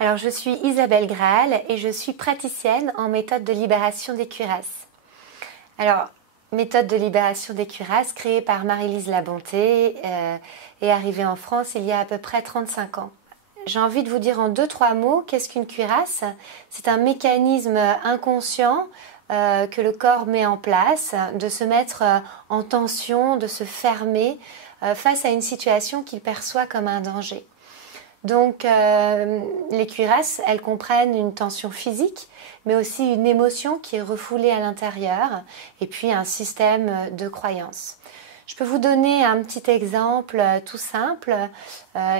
Alors, je suis Isabelle Graal et je suis praticienne en méthode de libération des cuirasses. Alors, méthode de libération des cuirasses créée par Marie-Lise Labonté est arrivée en France il y a à peu près 35 ans. J'ai envie de vous dire en 2-3 mots qu'est-ce qu'une cuirasse. C'est un mécanisme inconscient que le corps met en place, de se mettre en tension, de se fermer face à une situation qu'il perçoit comme un danger. Donc les cuirasses, elles comprennent une tension physique, mais aussi une émotion qui est refoulée à l'intérieur, et puis un système de croyances. Je peux vous donner un petit exemple tout simple.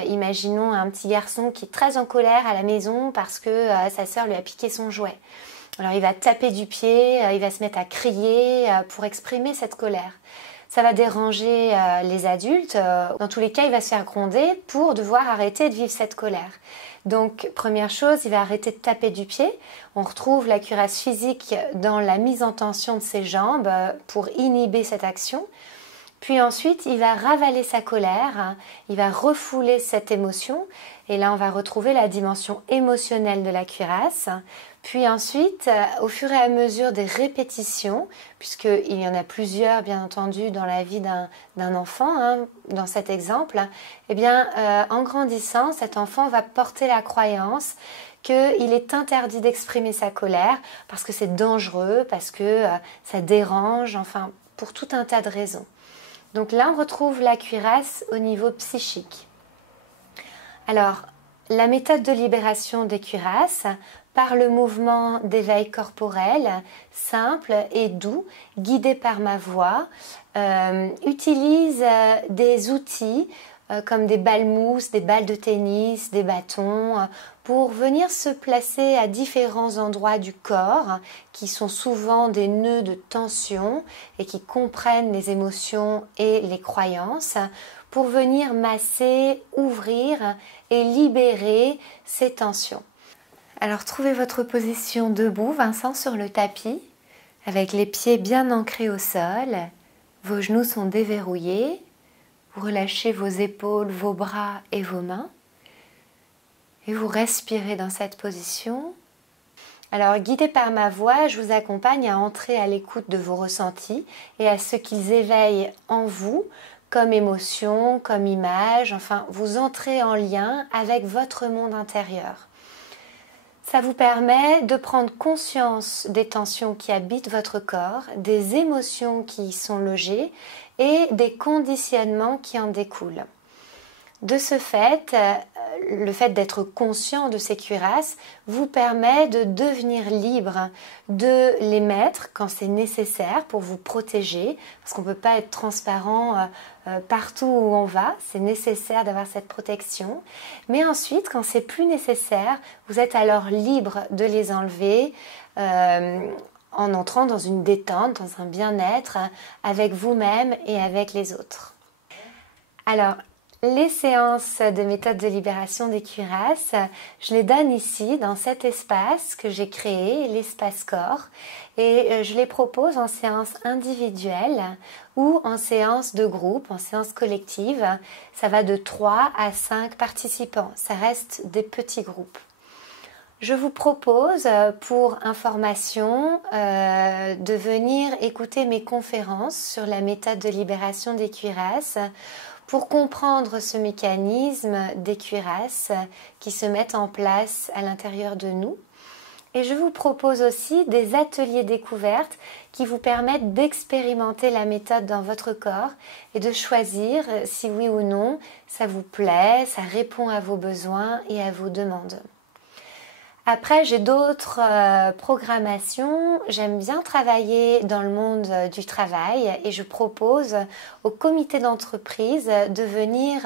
Imaginons un petit garçon qui est très en colère à la maison parce que sa sœur lui a piqué son jouet. Alors il va taper du pied, il va se mettre à crier pour exprimer cette colère. Ça va déranger les adultes. Dans tous les cas, il va se faire gronder pour devoir arrêter de vivre cette colère. Donc, première chose, il va arrêter de taper du pied. On retrouve la cuirasse physique dans la mise en tension de ses jambes pour inhiber cette action. Puis ensuite, il va ravaler sa colère, il va refouler cette émotion. Et là, on va retrouver la dimension émotionnelle de la cuirasse. Puis ensuite, au fur et à mesure des répétitions, puisqu'il y en a plusieurs, bien entendu, dans la vie d'un enfant, dans cet exemple, eh bien, en grandissant, cet enfant va porter la croyance qu'il est interdit d'exprimer sa colère parce que c'est dangereux, parce que ça dérange, enfin, pour tout un tas de raisons. Donc là, on retrouve la cuirasse au niveau psychique. Alors, la méthode de libération des cuirasses, par le mouvement d'éveil corporel, simple et doux, guidé par ma voix, utilise des outils comme des balles mousse, des balles de tennis, des bâtons, pour venir se placer à différents endroits du corps qui sont souvent des nœuds de tension et qui comprennent les émotions et les croyances, pour venir masser, ouvrir et libérer ces tensions. Alors trouvez votre position debout, Vincent, sur le tapis, avec les pieds bien ancrés au sol, vos genoux sont déverrouillés, vous relâchez vos épaules, vos bras et vos mains, et vous respirez dans cette position. Alors, guidé par ma voix, je vous accompagne à entrer à l'écoute de vos ressentis et à ce qu'ils éveillent en vous, comme émotion, comme image, enfin, vous entrez en lien avec votre monde intérieur. Ça vous permet de prendre conscience des tensions qui habitent votre corps, des émotions qui y sont logées et des conditionnements qui en découlent. De ce fait, le fait d'être conscient de ces cuirasses vous permet de devenir libre, de les mettre quand c'est nécessaire pour vous protéger, parce qu'on ne peut pas être transparent partout où on va, c'est nécessaire d'avoir cette protection. Mais ensuite, quand c'est plus nécessaire, vous êtes alors libre de les enlever en entrant dans une détente, dans un bien-être avec vous-même et avec les autres. Alors, les séances de méthode de libération des cuirasses, je les donne ici dans cet espace que j'ai créé, l'espace corps, et je les propose en séance individuelle ou en séance de groupe, en séance collective. Ça va de 3 à 5 participants, ça reste des petits groupes. Je vous propose, pour information, de venir écouter mes conférences sur la méthode de libération des cuirasses pour comprendre ce mécanisme des cuirasses qui se mettent en place à l'intérieur de nous. Et je vous propose aussi des ateliers découvertes qui vous permettent d'expérimenter la méthode dans votre corps et de choisir si oui ou non ça vous plaît, ça répond à vos besoins et à vos demandes. Après, j'ai d'autres programmations. J'aime bien travailler dans le monde du travail et je propose au comité d'entreprise de venir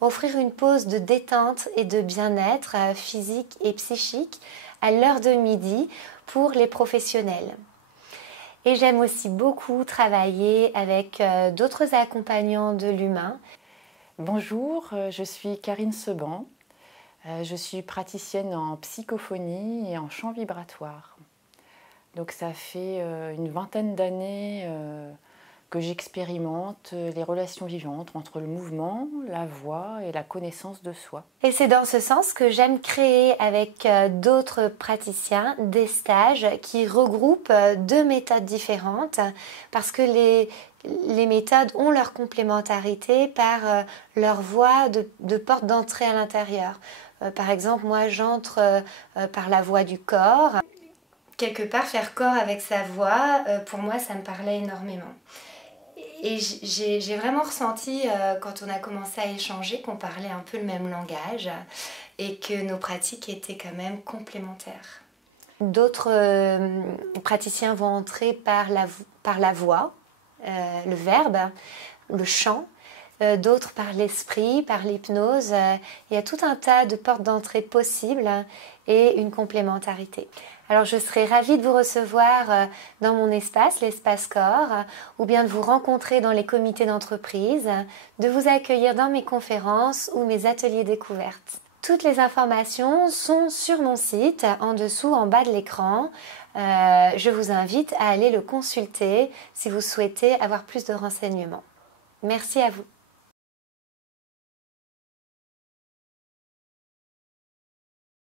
offrir une pause de détente et de bien-être physique et psychique à l'heure de midi pour les professionnels. Et j'aime aussi beaucoup travailler avec d'autres accompagnants de l'humain. Bonjour, je suis Karine Seban. Je suis praticienne en psychophonie et en chant vibratoire. Donc ça fait une vingtaine d'années que j'expérimente les relations vivantes entre le mouvement, la voix et la connaissance de soi. Et c'est dans ce sens que j'aime créer avec d'autres praticiens des stages qui regroupent deux méthodes différentes parce que les méthodes ont leur complémentarité par leur voie de porte d'entrée à l'intérieur. Par exemple, moi j'entre par la voie du corps. Quelque part, faire corps avec sa voix, pour moi, ça me parlait énormément. Et j'ai vraiment ressenti, quand on a commencé à échanger, qu'on parlait un peu le même langage et que nos pratiques étaient quand même complémentaires. D'autres praticiens vont entrer par la voix, le verbe, le chant. D'autres par l'esprit, par l'hypnose. Il y a tout un tas de portes d'entrée possibles et une complémentarité. Alors je serai ravie de vous recevoir dans mon espace, l'espace corps, ou bien de vous rencontrer dans les comités d'entreprise, de vous accueillir dans mes conférences ou mes ateliers découvertes. Toutes les informations sont sur mon site, en dessous, en bas de l'écran. Je vous invite à aller le consulter si vous souhaitez avoir plus de renseignements. Merci à vous.